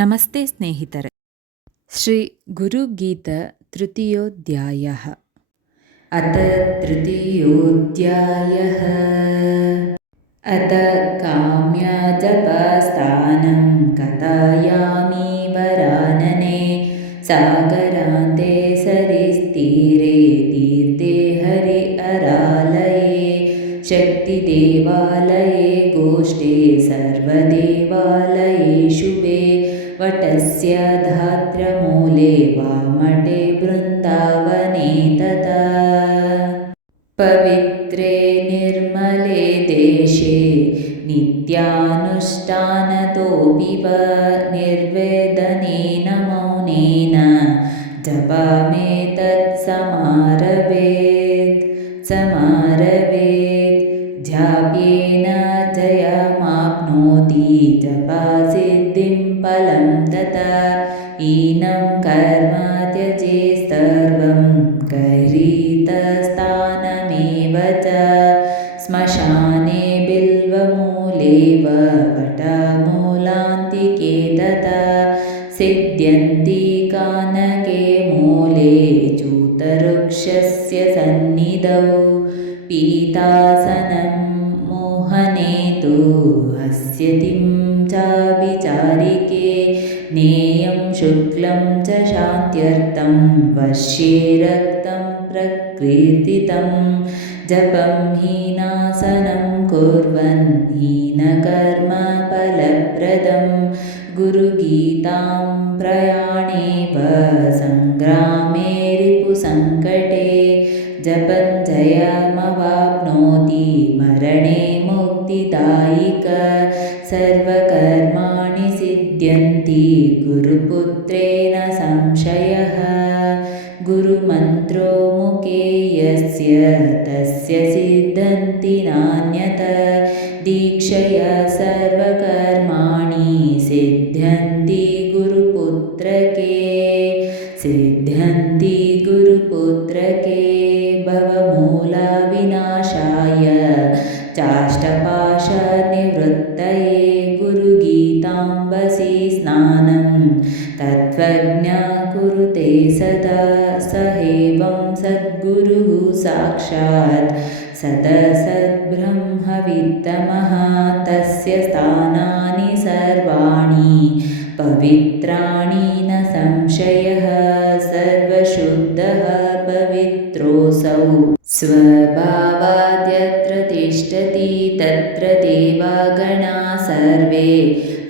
ನಮಸ್ತೆ ಸ್ನೇಹಿತರೆ. ಶ್ರೀ ಗುರುಗೀತ ತೃತೀಯೋಧ್ಯಾಯಃ. ಅಥ ತೃತೀಯೋಧ್ಯಾಯಃ. ಅಥ ಕಾಮ್ಯಜಪಸ್ಥಾನಂ ಕಥಯಾಮಿ ವರಾನನೆ ಸಾಗರಾಂತೆ ಸರಿಸ್ತೀರೆ ತೀರ್ಥೆ ಹರಿ ಅರಾಲಯೇ ಶಕ್ತಿದೇವಾಲಯೇ ಗೋಷ್ಠೆ ಸರ್ವದೇವಾಲಯೇ ಶುಭೆ वटस्य धात्रमूले वामटे वृन्दावने तथा पवित्रे निर्मले देशे नित्यानुष्ठानतोऽपि निर्वेदनेन मौनेन जपमेतत् समारभेत् ध्याप्येन जयमाप्नोति जपसिद्धिं फलं तथा हीनं कर्म त्यजेत् सर्वं गृहीतस्थानमेव च श्मशाने बिल्वमूले वटमूलान्तिके तथा सिद्ध्यन्ति कानके मूले च्यूतवृक्षस्य सन्निधौ पीतासनं मोहने तु हस्यतिं चाभिचारिके नेयं शुक्लं च शान्त्यर्थं वश्ये रक्तं प्रकीर्तितं जपं हीनासनं कुर्वन् हीनकर्मफलप्रदं गुरुगीतां प्रयाणेव सङ्ग्रामे रिपुसङ्कटे जपं जयमवाप्नोति मरणे मुक्तिदायिक सर्वकर्माणि सिद्ध्यन्ति गुरुपुत्रेण संशयः गुरुमन्त्रो मुखे यस्य तस्य सिद्ध्यन्ति नान्यत दीक्षया सर्वकर्माणि सिद्ध्यन्ति गुरुपुत्रके भवमूलविनाशाय चाष्टपाशनिवृत्तये गुरुगीताम्बसि स्नानं तत्त्वज्ञः कुरुते सदा स एवं सद्गुरुः साक्षात् सदसद्ब्रह्मविद्तमः तस्य स्थानानि सर्वाणि पवित्राणि न संशयः सर्वशुद्धः पवित्रोऽसौ स्वभावाद्यत्र तिष्ठति तत्र देवागणाः सर्वे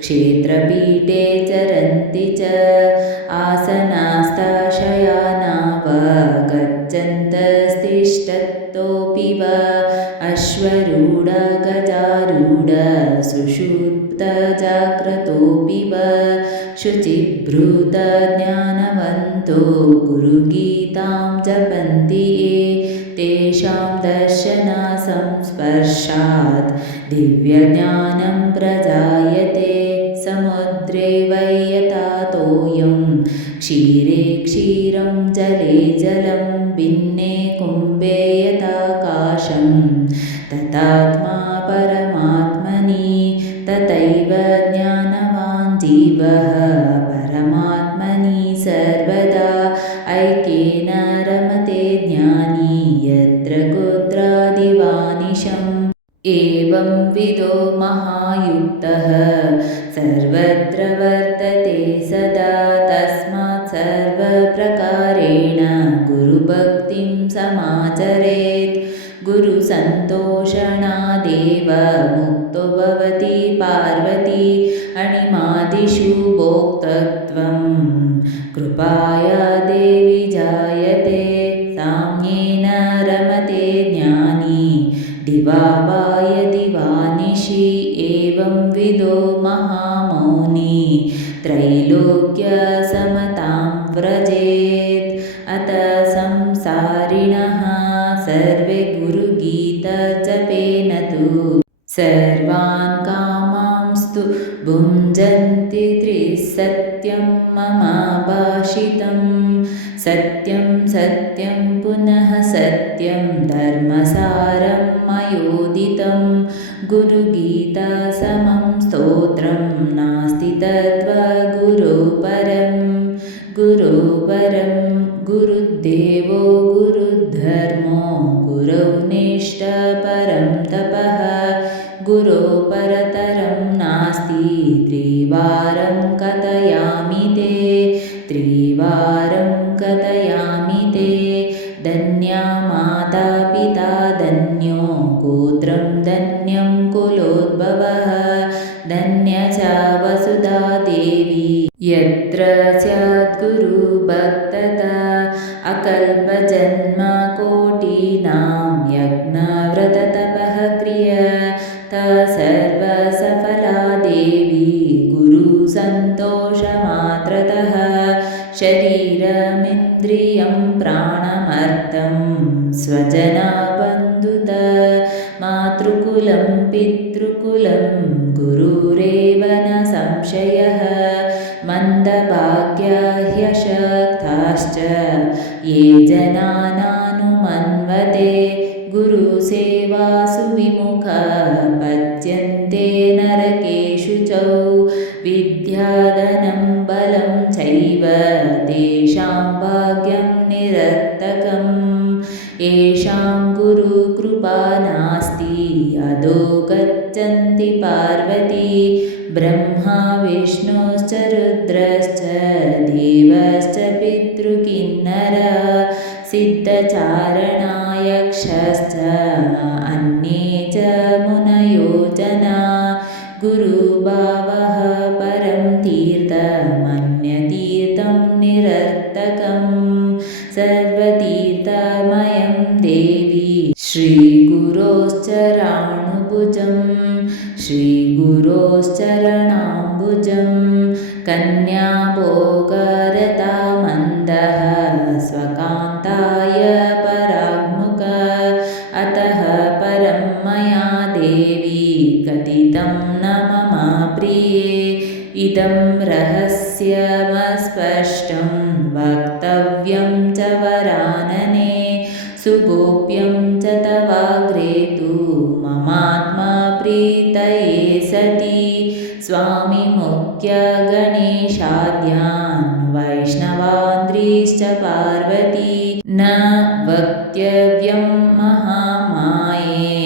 क्षेत्रपीठे चरन्ति च आसनास्था शयाना वा गच्छन्तस्तिष्ठतोऽपि वा अश्वरूढा गजारूढा सुषुप्तजाग्रतोऽपि वा शुचिभृता ज्ञानवन्तो गुरुगीतां जपन्ति ये तेषां दर्शनसंस्पर्शात् दिव्यज्ञानं प्रजायते समुद्रे वै यथा तोयं क्षीरे क्षीरं जले जलं भिन्ने कुम्भे यथाकाशं तथात्मा परमात्मनि तथैव ज्ञानवान् जीवः परमात्मनि सर्वदा ऐक्येन रमते ज्ञानी यत्र कुत्रादिवानिशम् एवं विदो महायुक्तः सर्वत्र वर्तते सदा तस्मात् सर्वप्रकारेण गुरुभक्तिं समाचरेत् गुरुसन्तोषणादेव मुक्तो भवति पार्वती अणिमादिषु भोक्तृत्वं कृपाया देवी जायते साम्येन रमते ज्ञानी दिवा वा यदि वा निशि एवं विदो महामौनी त्रैलोक्यसमतां व्रजेत् अत संसारिणः सर्वे गुरुगीतजपेन तु सर्वान् कामांस्तु भुञ्जीते भुञ्जन्ति त्रिसत्यं ममाभाषितं सत्यं सत्यं पुनः सत्यं धर्मसारं मयोदितं गुरुगीतासमं स्तोत्रं नास्ति तद्वगुरुपरं गुरुपरं गुरुदेवो गुरुधर्मो गुरौनिष्ठ परं तपः गुरो परतरं नास्ति त्रिवारं कथयामि ते त्रिवारं कथयामि ते धन्या माता पिता धन्यो गोत्रं धन्यं कुलोद्भवः धन्य च वसुधा देवी यत्र स्यात् गुरुभक्तता अकल्पजन्मकोटीनां यज्ञव्रततपः क्रियता सर्वसफला देवी गुरुसन्तोषमात्रतः शरीरमिन्द्रियं प्राणमर्थं स्वजनाबन्धुत मातृकुलं पितृकुलं गुरुरेव न संशयः मन्दभाग्या ह्यशक्ताश्च ये जनानानुमन्वते गुरुसेवासु विमुखः पच्यन्ते नरकेषु च विद्याधनं बलं चैव तेषां भाग्यं निरर्थकम् येषां गुरुकृपा नास्ति अधो गच्छन्ति पार्वती ब्रह्मा विष्णुश्च रुद्रश्च देवश्च पितृकिन्नर सिद्धचारणा यक्षश्च अन्ये च मुनयो जना गुरुभावः परं तीर्थमन्यतीर्थं निरर्थकं सर्वतीर्थमयं देवी श्रीगुरोश्चराणुभुजं श्रीगुरोश्चरणाम्बुजं कन्याभोगरता मन्दः स्वकान्ताय पराङ्मुख अतः परं मया देवी कथितं न मम प्रिये इदं रहस्यमस्पष्टं वक्तव्यं च वरानने सुगोप्यं च तवाग्रे तु ममात्मा प्रीतये सति स्वामिमुख्य गणेशाद्यान् वैष्णवान्द्रीश्च पार्वती न वक्तव्यं महामाये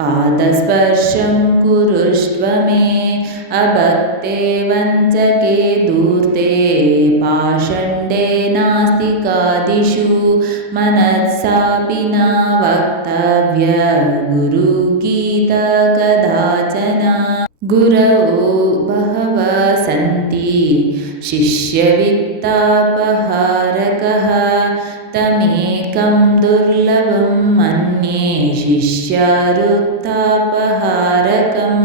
पादस्पर्शं कुरुष्व मे अभक्ते वञ्चके धूर्ते पाषण्डे नास्तिकादिषु मनस्सापि न वक्तव्य गुरुगीता कदाचन गुरवो बहवः सन्ति शिष्यवित्तापहारकः तमेकं दुर्लभं मन्ये शिष्यारुत्थापहारकं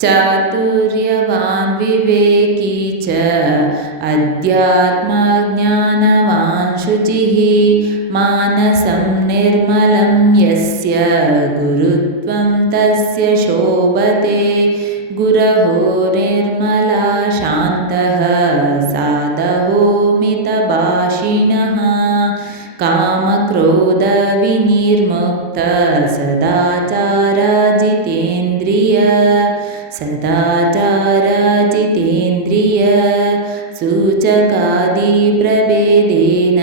चातुर्यवान् विवेकी च अध्यात्मज्ञानवान् शुचिः मानसं निर्मलं यस्य गुरुत्वं तस्य शोभते गुरहो निर्मला शान्तः साधवो मितभाषिणः कामक्रोधविनिर्मुक्त सदाचारजितेन्द्रिय सूचकादिप्रभेदेन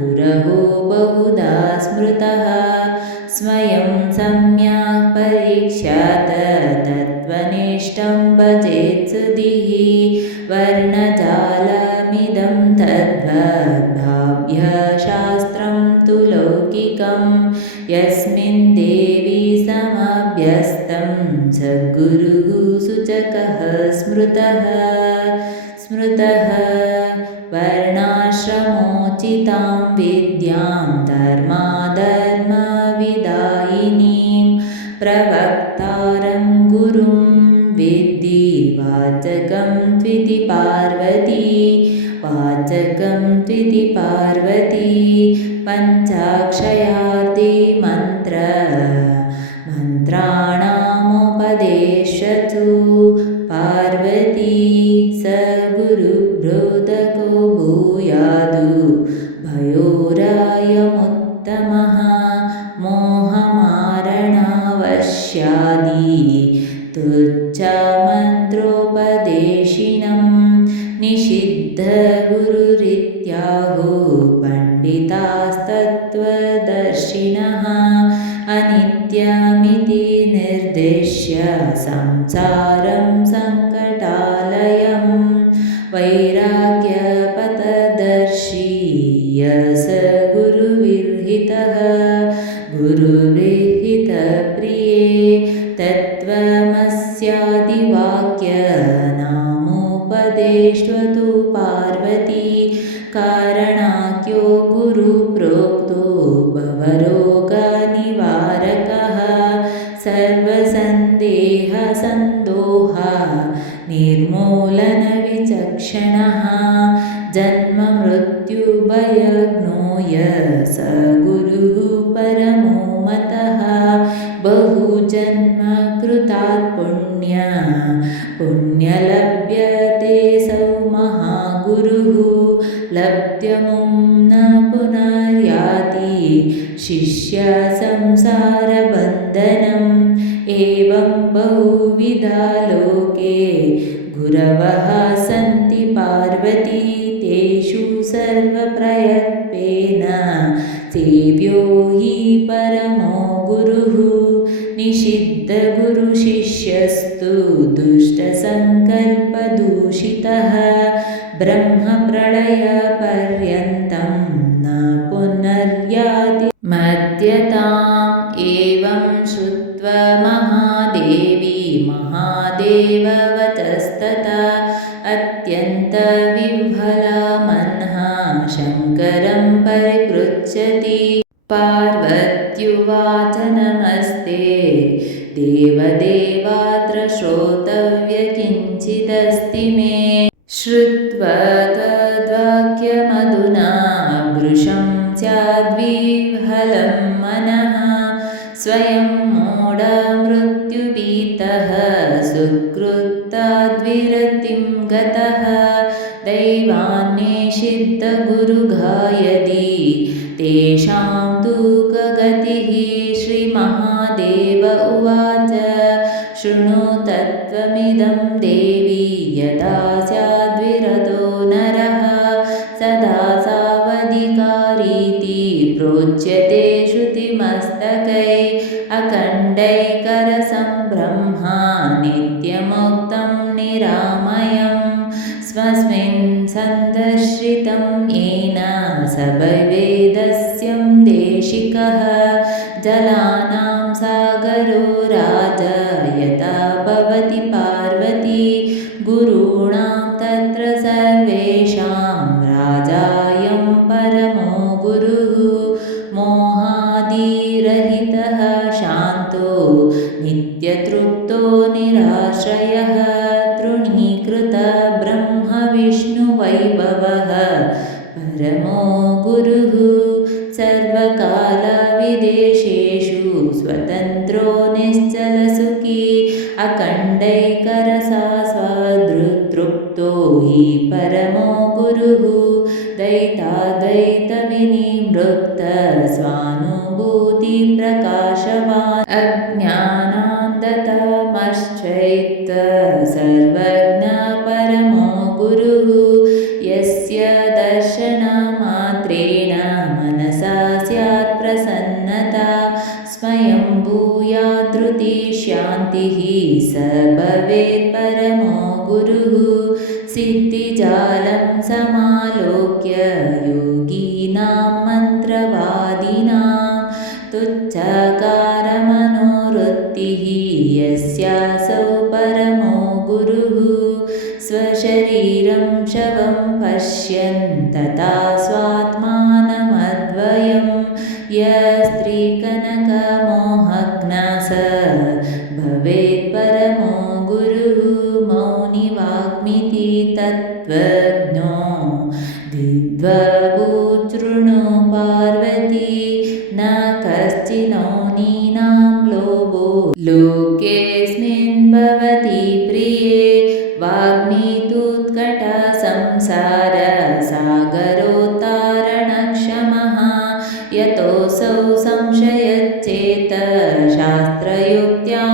गुरहो बहुधा स्मृतः स्वयं सम्यक् परीक्ष्यात तत्त्वनिष्ठं भजेत् सुधीः वर्णजालमिदं तद्वद्भाव्यशास्त्रं तु लौकिकं यस्मिन् देवी समभ्यस्तं सद्गुरुः सूचकः स्मृतः वर्णाश्रमोचितां विद्यां धर्माधर्मविदायिनीं प्रवक्तारं गुरुं विद्धि वाचकं त्विति पार्वती पञ्चाक्षयार्ति मन्त्राणामुपदेशतु पार्वती वक्ष्यादि तुच्छमन्त्रोपदेशिनं निषिद्धगुरुरित्याहो पण्डितास्तत्त्वदर्शिनः अनित्यमिति निर्देश्य संसारं सङ्कटालयं वैराग्यपथदर्शी स गुरुविर्हितः गुरुविर्हितप्रिये तत्त्वमस्यादिवाक्यनामोपदेष्ट्वतु पार्वती कारणाख्यो गुरुप्रोक्तो भवरोगनिवारकः सर्वसन्देहसन्दोह निर्मूलनविचक्षणः जन्ममृत्युभयज्ञो स गुरुः परमो मतः बहुजन्मकृतात् पुण्यलभ्यते सौ महागुरुः लब्ध्यमुं न पुनर्याति शिष्यसंसारबन्धनम् एवं बहुविधा लोके गुरवः सन्ति पार्वती तेषु सर्वप्रयत्नेन सेव्यो हि परमो गुरुः निषिद्धगुरुशिष्यस्तु दुष्टसङ्कल्पदूषितः ब्रह्मप्रलयपर्यन्तं न पुनर्याति मद्यताम् एवं श्रुत्वा महादेवी महादेववतस्तथा अत्यन्तविह्वला मन्हा शङ्करं परिपृच्छति पार्वत्युवाच नमस्ते देवदेवात्र श्रोतव्यकिञ्चिदस्ति मे श्रुत्वा तद्वाक्यमधुना भृशं स्याद्विह्वलं मनः स्वयं मूढमृत्युभीतः सुकृताद्विरतिं गतः दैवान्निषिद्धगुरुघायदि तेषां तु गतिः श्रीमहादेव उवाच शृणु तत्त्वमिदं देवी यदा स्याद्विरतो नरः सदा सावधिकारीति प्रोच्यते श्रुतिमस्तकै अखण्डैकरसम्ब्रह्मा नित्यमुक्तं निरामयं स्वस्मिन् सन्दर्शितं येन स भवेदस्यं देशिकः जलानां सागरो राजा यथा भवति पार्वती गुरूणां तत्र सर्वेषां राजायं परमो गुरुः मोहादिरहितः शान्तो नित्यतृप्तो निराश्रयः तृणीकृतब्रह्मविष्णुवैभवः परमो गुरुः सर्वकालविदेशेषु स्वतन्त्रो निश्चलसुखी अखण्डैकरसास्वादृतृप्तो हि परमो गुरुः द्वैताद्वैतविनिवृत्त स्वानुभूतिप्रकाशवान् अज्ञानान्ततमश्चैत सर्वज्ञ परमो गुरुः यस्य दर्शनमात्रेण मनसा स्यात् प्रसन्नता स्वयंभूयाद्धृतिशान्तिः स भवेत् परमो गुरुः सिद्धिजालं समालोक्य योगिनां मन्त्रवादिनां तुच्छकारमनोवृत्तिः यस्यासौ परमो गुरुः स्वशरीरं शवं पश्यन् तथा स्वात्मानमद्वयं यस्त्रीकनकमोहग्नः स भवेत् परमो गुरुः मौनि वाग्मिति तत्त्वज्ञो दिग्भूतृणु पार्वती न कश्चिन्मौनीनां लोभो लोकेऽस्मिन् भवति प्रिये वाग्मीतुत्कटसंसारसागरोत्तारणक्षमः यतोऽसौ संशयच्चेत शास्त्रयुक्त्या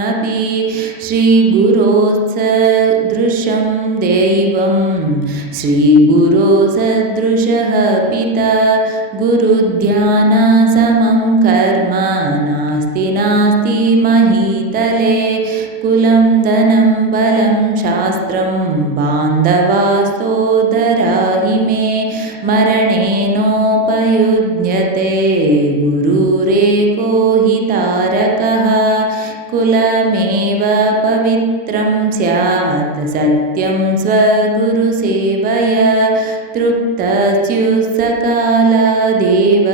किमपि श्रीगुरोत्सदृशं दैवं श्रीगुरो सदृशः पिता गुरुध्यानसमं कर्म नास्ति नास्ति महीतले कुलं धनं बलं शास्त्रं बान्धवास्तोदरा इमे मरणेनोपयुज्यते गुरुरेको हि तारकः कुलमेव पवित्रं स्यात् सत्यं स्वगुरुसेवया तृप्तस्युः सकला देव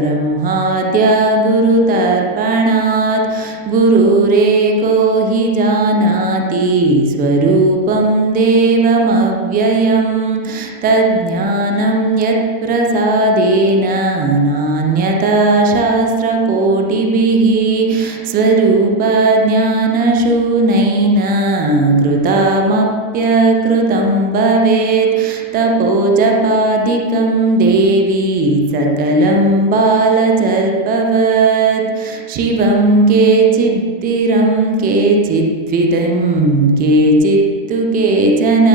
ब्रह्माद्या गुरुतर्पणात् गुरुरेको हि जानाति स्वरूपं देवमव्ययं तज्ज्ञानं यत्प्रसादेन नान्यथा शास्त्रकोटिभिः स्वरूपज्ञानशून्येन कृतमप्यकृतं भवेत् तपोजपादिकं देवी सकलं बालजल्पवत् शिवं केचिद्धिरं केचिद्विदं केचित्तु केचन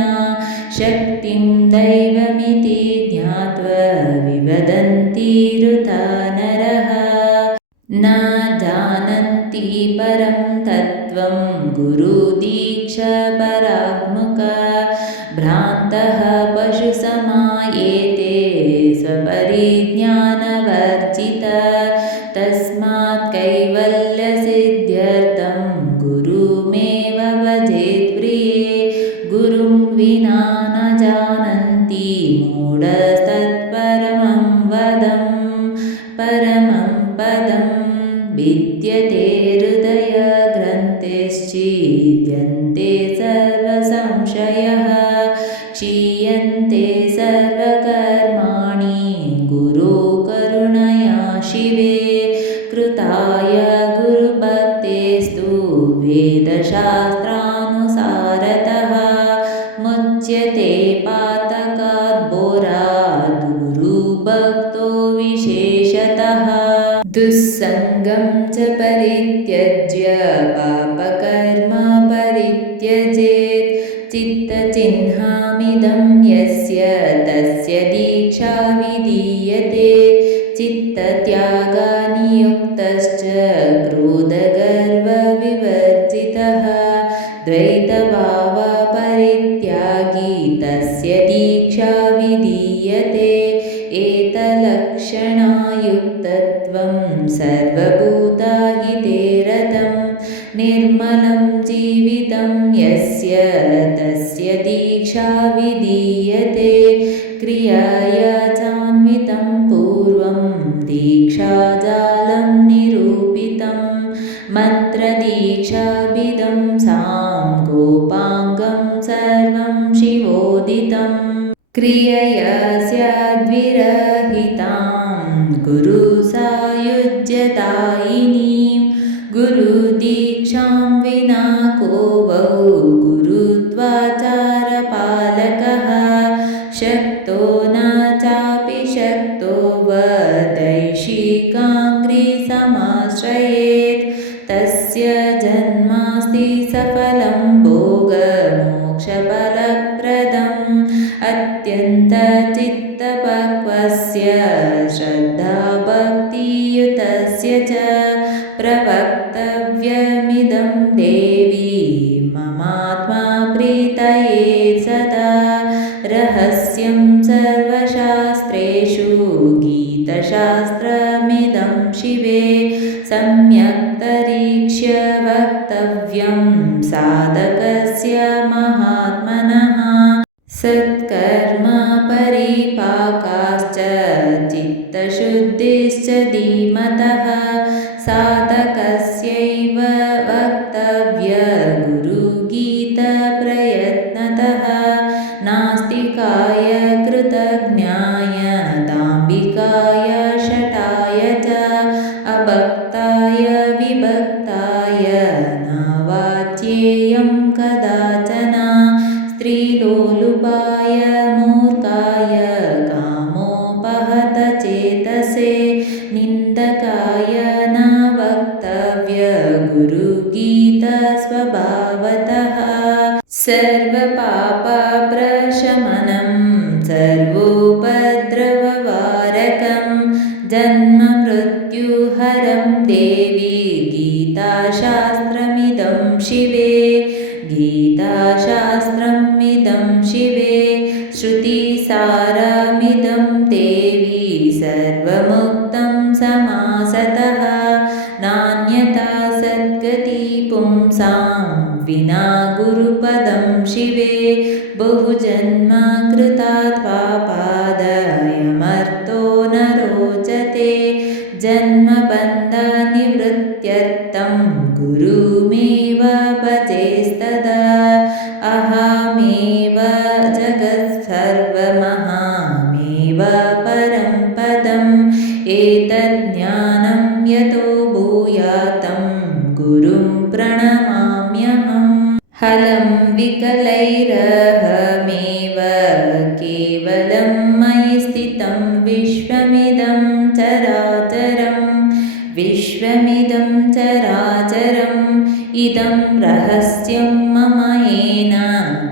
शक्तिं दैवमिति ज्ञात्वा विवदन्ति ऋता नरः न जानन्ति परं तत्त्वं गुरुदीक्षापराङ्मुखा भ्रान्तः पशुसमायेते स्वपरिज्ञानवर्जिता तस्मात् कैवल्यसिद्ध्यर्थं गुरुमेव भजेत् प्रिये गुरुं विना न जानन्ति मूढस्तत्परमं पदं विद्यते हृदयग्रन्थिश्छिद्यन्ते सर्वसंशयः क्षीयन्ते सर्वकर्माणि गुरो करुणया शिवे कृताय गुरुभक्तेस्तु वेदशास्त्रानुसारतः मुच्यते पातकात् घोरात् गुरुभक्तो विशेषतः दुस्सङ्गं च परित्यज्य पापकर्म परित्यजेत् चित्तचिह्नमिदं यस्य तस्य दीक्षा विधीयते चित्तत्यागनियुक्तश्च क्रोधगर्वविवर्जितः द्वैतभावपरित्यागी तस्य दीक्षा विधीयते एतलक्षणायुक्तत्वं सर्वभूताहिते रतं निर्मलं जीवितं यस्य तस्य दीक्षा विधीयते क्रियया चान्वितं पूर्वं दीक्षाजालं निरूपितं मन्त्रदीक्षाभिदं साङ्गोपाङ्गं सर्वं शिवोदितं क्रियया स्याद्विरहितां गुरुसायुज्यदायिनीं गुरुदीक्षां विना को वौ गुरुत्वाचारपालकः शक्तो न चापि शक्तो वदैशिकाङ्घ्रिसमाश्रयेत् तस्य जन्मास्ति सफलं भोगमोक्षफलप्रदम् अत्यन्तचित्तपक्वस्य श्रद्धाभक्तियुतस्य च प्रवक्तव्यमिदं देवी ममात्मा प्रीतये सदा रहस्यं सर्वशास्त्रेषु गीतशास्त्रमिदं शिवे सम्यक्तरीक्ष्य वक्तव्यं साधकस्य महात्मनः सत्कर्म परिपाकाश्च चित्तशुद्धिश्च धीमतः साधकस्यैव वक्तव्य गुरुगीतप्रयत्नतः नास्तिकाय कृतज्ञाय दाम्भिकाय शठाय च अभक्ताय विभक्ताय न वाच्येयं कदाचन स्त्रीलोलुपाय मूर्खाय स्वभावतः सर्वपापप्रशमनं सर्वोपद्रववारकं जन्ममृत्युहरं देवी गीताशास्त्रमिदं शिवे गीताशास्त्रमिदं शिवे श्रुतिसारमिदं देवी सर्वमुक्तं समासतः नान्यथा सद्गति पुंसां विना गुरुपदं शिवे बहुजन्म कृतात् पापादयमर्तो न रोचते जन्मबन्धनिवृत्त्यर्थं गुरुमेव भजेस्तदा अहमेव जगत्सर्वमहमेव परं पदम् एतज्ज्ञानं यतो भूयातं गुरुं प्रणमाम्यहम् हलं विकलैरहमेव केवलं मयि स्थितं विश्वमिदं चराचरम् इदं रहस्यं मम येन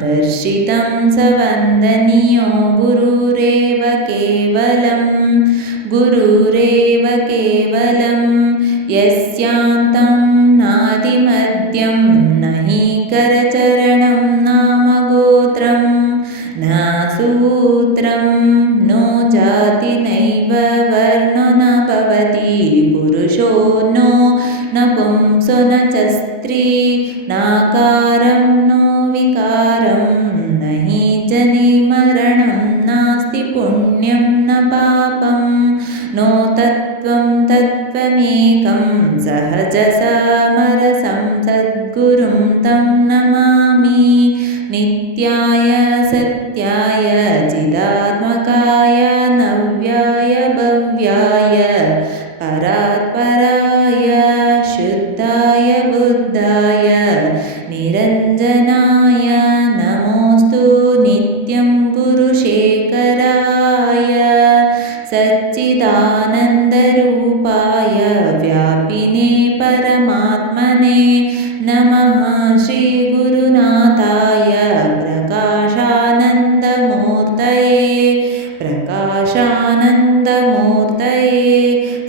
दर्शितं स वन्दनीयो गुरुरेव केवलं यस्यान्तं नादिमध्यं न हि करचरणं नाम गोत्रं न सूत्रं नो जाति नैव वर्णो न भवति पुरुषो नो न पुंसो न च स्त्री नाकारं नो विकारं न हि जनिमरणं नास्ति पुण्यं न पापं नो तत्त्वमेकं सहजसमरसं सद्गुरुं तं नमामि नित्याय सत्याय चिदात्मकाय नव्याय भव्याय परात्पराय शुद्धाय बुद्धाय निरञ्जनाय नमोऽस्तु नित्यं गुरुशेखराय सच्चिदानन्दरूपाय व्यापिने परमात्मने नमः श्रीगुरुनाथाय प्रकाशानन्दमूर्तये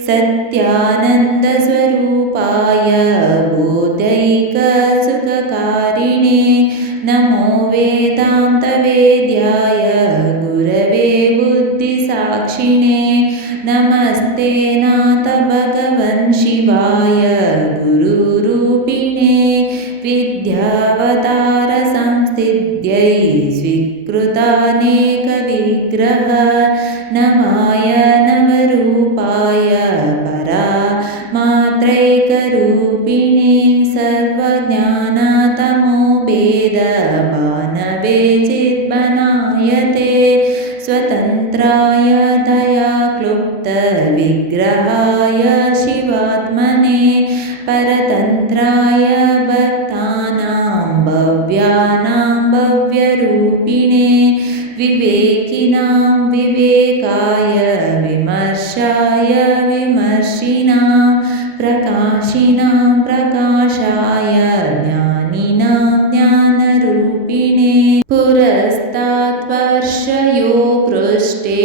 सत्यानन्दस्वरूपाय बोधैकसुखकारिणे नमो वेदान्तवेद्याय गुरवे बुद्धिसाक्षिणे नमस्ते नाथ भगवन् शिवाय गुरुरूपिणे विद्यावतारसंसिद्ध्यै स्वीकृतानेकविग्रह नमाय नवरूपाय परामात्रैकरूपिणे सर्वज्ञानतमोभेदभानवे चिद्बनायते स्वतन्त्राय दयाक्लुप्तविग्रहाय शिवात्मने परतन्त्राय भक्तानां भव्यानां भव्यरूपिणे विवेकिनां विवेकाय विमर्शाय विमर्शिनां प्रकाशिनां प्रकाशाय ज्ञानिनां ज्ञानरूपिणे पुरस्तात् वर्षयो पृष्ठे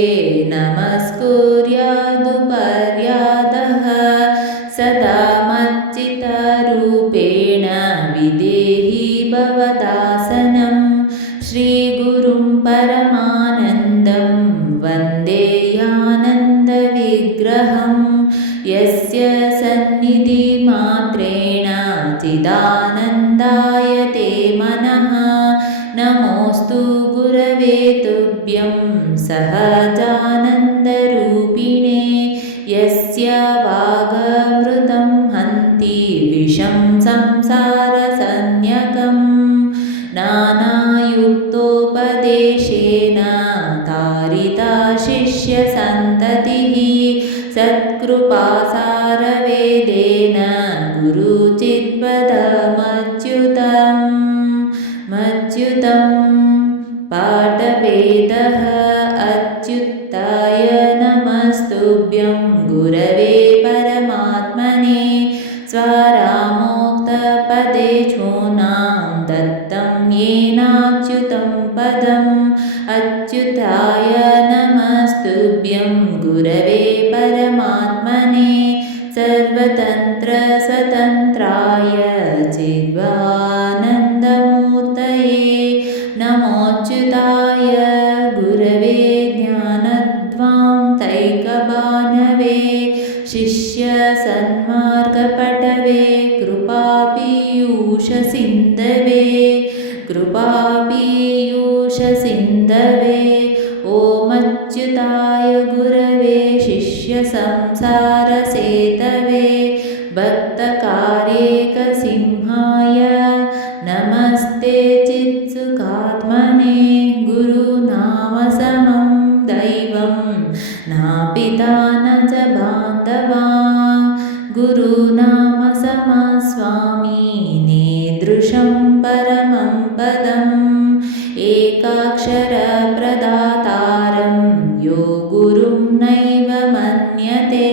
नमस्कुर्यादुपर्यादः सदा मच्चित्तरूपेण विदेहि भवदासनं श्रीगुरुं परमानन्दं वन्देयानन्दविग्रहं यस्य सन्निधिमात्रेण चिदानन्दायते मनः नमोऽस्तु गुरवे तुभ्यं सहजानन्दरूपिणे यस्य वागमृतं हन्ति विषं संसारसंज्ञकं नानायुक्तोपदेशेन तारिता शिष्यसन्ततिः सत्कृपासारवेदेन गुरुचित्पदमच्युतं पाठभेदः अच्युताय नमस्तुभ्यं गुरवे परमात्मने स्वरामोक्तपदे विष्णूनां दत्तं येनाच्युतं पदम् अच्युताय नमस्तुभ्यं गुरवे परमात्मने सर्वतन्त्रस्वतन्त्राय चिद्वानन्दमूर्तये नमोऽच्युताय गुरवे ज्ञानध्वान्तैकभानवे शिष्यसन्मार्गपटवे कृपापीयूषसिन्धवे ॐ अच्युताय गुरवे शिष्यसंसारसेतवे भक्तकार्येकसिंहाय नमस्ते चित्सुखात्मने गुरुनामसमं दैवं नापिता न च बान्धवा गुरुनामसमस्वामी नेदृशं परमं पदम् एकाक्षरप्रदातारं यो गुरुं नैव मन्यते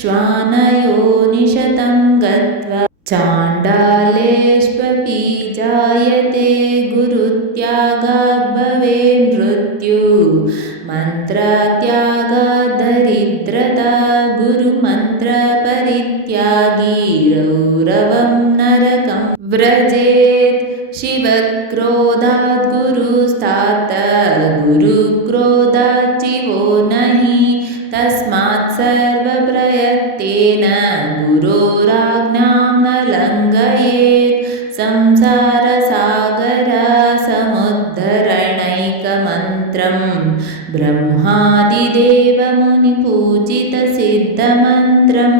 श्वानयोनिशतं गत्वा चाण्डालेष्वपि जायते गुरुत्यागात् भवेत् मृत्यु मन्त्रत्यागात् दरिद्रता गुरुमन्त्रपरित्यागी रौरवं नरकं व्रजेत् शिवक्रोधात् गुरुस्तात गुरुक्रोधात् जीवो नहि तस्मात् सर्वप्रयत्नेन गुरोराज्ञां न लङ्घयेत् संसारसागरसमुद्धरणैकमन्त्रं ब्रह्मादिदेवमुनिपूजितसिद्धमन्त्रं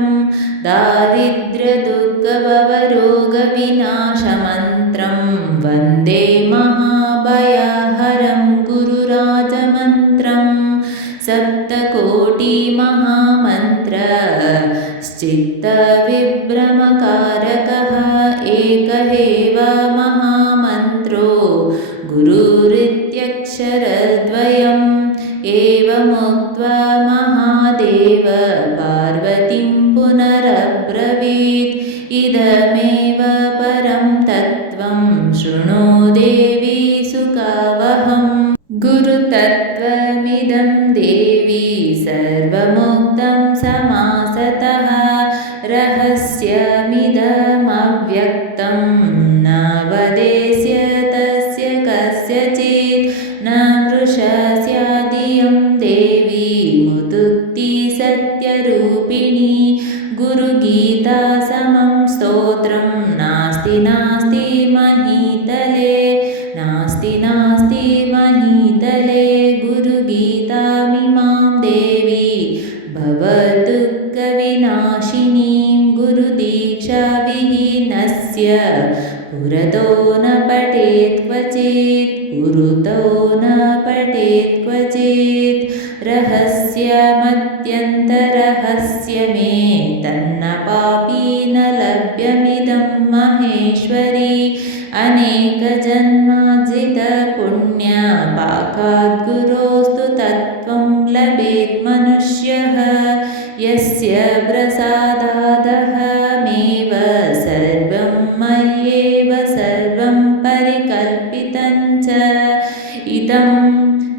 दारिद्र्यदुःखभवरोगविनाशमन्त्रं वन्दे महाभयहरं गुरुराजमन्त्रं सप्तकोटिमहामन्त्रश्चित्तविभ्रमकारकः एक एव महामन्त्रो गुरुरित्यक्षरद्वयम् एवमुक्त्वा महादेव पार्वतीं पुनरब्रवीत् इदमेव परं तत्त्वं शृणु देवी सुखवहम् गुरुतत्त्वमिदं देवी सर्वमुक्तं समासतः रहस्यमिदमव्यक्तं न वदेस्य तस्य कस्यचित् न मृषस्यादियं देवी मुदुक्ति सत्यरूपिणी गुरुगीता समं स्तोत्रं नास्ति नास्ति महीतले नास्ति नास्ति महीतले गुरुगीतामिमां देवी भवदुःखविनाशिनीं गुरुदीक्षाविहीनस्य पुरतो न पठेत् क्वचित् पुरतो न पठेत् क्वचित् रहस्यमत्यन्तरहस्यमे तन्न पापी न लभ्यमिदं महेश्वरी अनेकजन्मार्जितपुण्यपाकात् गुरोस्तु तत्त्वं लभेत् मनुष्यः यस्य प्रसादादहमेव सर्वं मय्येव सर्वं परिकल्पितं च इदं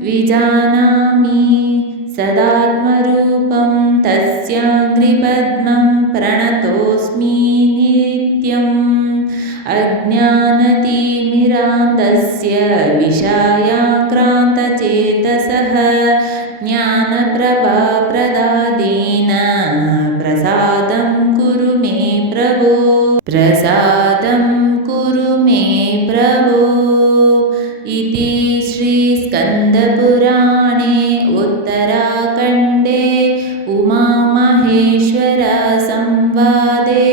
विजानामि सदात्मरूपं तस्याङ्घ्रिपद्मं प्रणतोऽस्मि नित्यम् अज्ञानतिमिरान्धस्य विषयाक्रान्तचेतसः ज्ञानप्रभाप्रदानेन प्रसादं कुरु मे प्रभो प्रसादं कुरु मे प्रभो इति श्रीस्कन्दपुराणे उत्तराखण्डे उमामहेश्वरसंवादे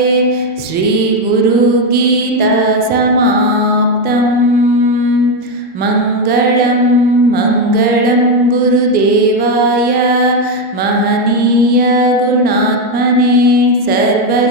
श्रीगुरुगीतासमाप्तम् मङ्गलं मङ्गलं गुरुदेवाय महनीय गुणात्मने सर्वलोकशरण्याय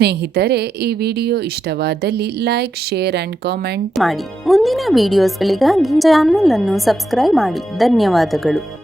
ಸ್ನೇಹಿತರೆ, ಈ ವಿಡಿಯೋ ಇಷ್ಟವಾದಲ್ಲಿ ಲೈಕ್, ಶೇರ್ ಅಂಡ್ ಕಾಮೆಂಟ್ ಮಾಡಿ. ಮುಂದಿನ ವಿಡಿಯೋಸ್ಗಳಿಗಾಗಿ ಚಾನಲ್ ಅನ್ನು ಸಬ್ಸ್ಕ್ರೈಬ್ ಮಾಡಿ. ಧನ್ಯವಾದಗಳು.